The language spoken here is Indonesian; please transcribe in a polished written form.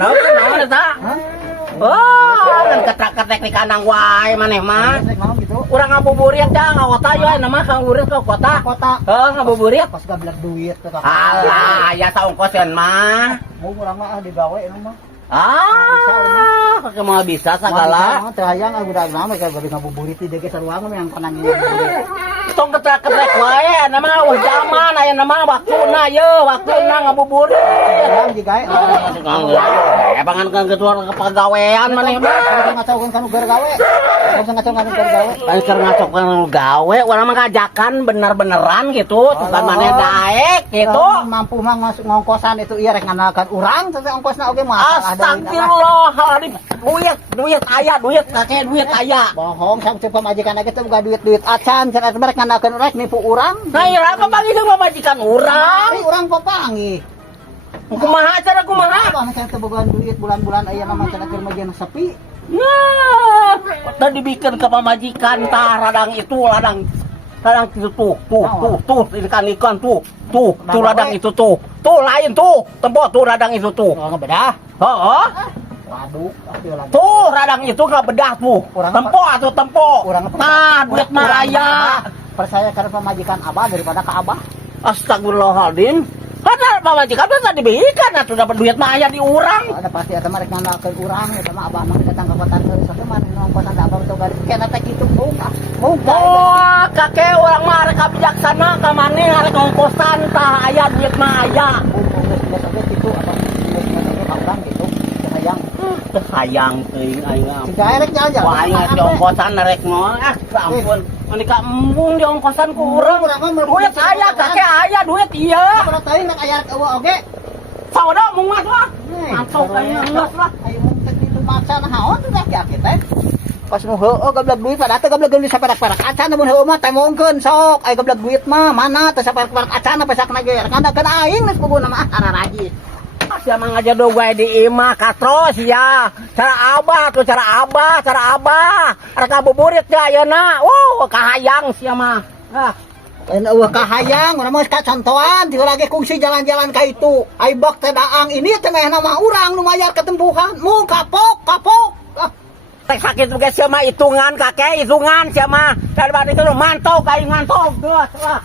Naon eta? Oh, dan ketrek-ketrek di kandang wae maneh mah. Urang ngabuburit dah ngawata ya nama ngabuburit ke kota. Ngabuburit pas gablak duit teh. Alah, ya saongkoseun mah. Mau urang mah digawe nu mah. Kemana bisa segala. Terhayang aku udah nama kayak beli ngabuburit di dege saruang yang pernah ngabuburit. Tong ketrek-ketrek wae nama wah zaman aya nama waktuna ye, waktuna ngabuburit. Yang digawe. Pangan kan ketua kepagawean maneh mah. Ngacaukeun kanu keur gawe. Bisa ngacaukeun kanu keur gawe. Paling keur ngacaukeun gawe, urang mah ngajakan bener-beneran gitu, tukan maneh daek gitu. Mampu mah ngongkosan itu ieu rek nganakan urang teh ongkosna oge mah. Astagfirullahaladzim. Duit aya. Bohong sampai pamajikan lagi tuh buka duit acan cenah merek nganakeun rek nipu urang. Nah, ya apa bagi jeung pamajikan urang? Urang papangi. Kumaha cara kumaha? Abang cenah teh bogaan duit bulan-bulan aya nama cenah keur meujeun sepi. Nah, dan dibikin ke pamajikan tah radang itu ladang itu tuh ikan tuh radang itu tuh lain tuh tempo tuh radang itu tuh bedah. Heeh. Waduh, tuh radang itu nggak bedah tuh. Tempo atau tempo. Nah, duit mah aya. Percaya karena pemajikan abah daripada ke abah. Astagfirullahaladzim. Padahal pamajikan bisa diberikan atau dapat duit mah aya di urang. Ada pasti eta mereka nganakeun urang eta mah abah mah datang ka kota teh sok mah ngongkosan abah teh bari kena teh kitu bunga. Oh, kakek urang mah rek bijaksana ka maneh arek ngongkosan tah aya duit mah aya. Sayang teuing aing mah. Siga rek jalan-jalan. Wah, aing di ongkosan rek mah. Ampun. Menika embung di ongkosan ku urang. Duit aya, kakek aya duit ieu. Kalau teuing rek aya eueuh oge. Sauda mung mah lah. Mantap kayaknya geus lah. Ayo mung teh kitu maksa naon teh kieu teh. Pas nu heueuh gablak duit pada teh gablak duit saperak-perak acan mun heueuh mah teh mongkeun sok. Aya gablak duit mah mana teh saperak-perak acan pesakna ge. Rek ngandakeun aing geus puguna mah araraji. Sia mah ngajodoh gue di imah katros ya. Cara abah. Rek ngabuburit ya ayeuna. Wow, kahayang sia mah. Eueuh kahayang, urang mah kacontohan, tieu lagi kungsi jalan-jalan ka itu. Ai bak teh daang ini teh meh nama urang nu mayar ketempuhan. Mu kapok. Tek sakit juga sia mah hitungan kakek, hitungan sia mah. Daripada itu mantau kaing ngantok geus lah.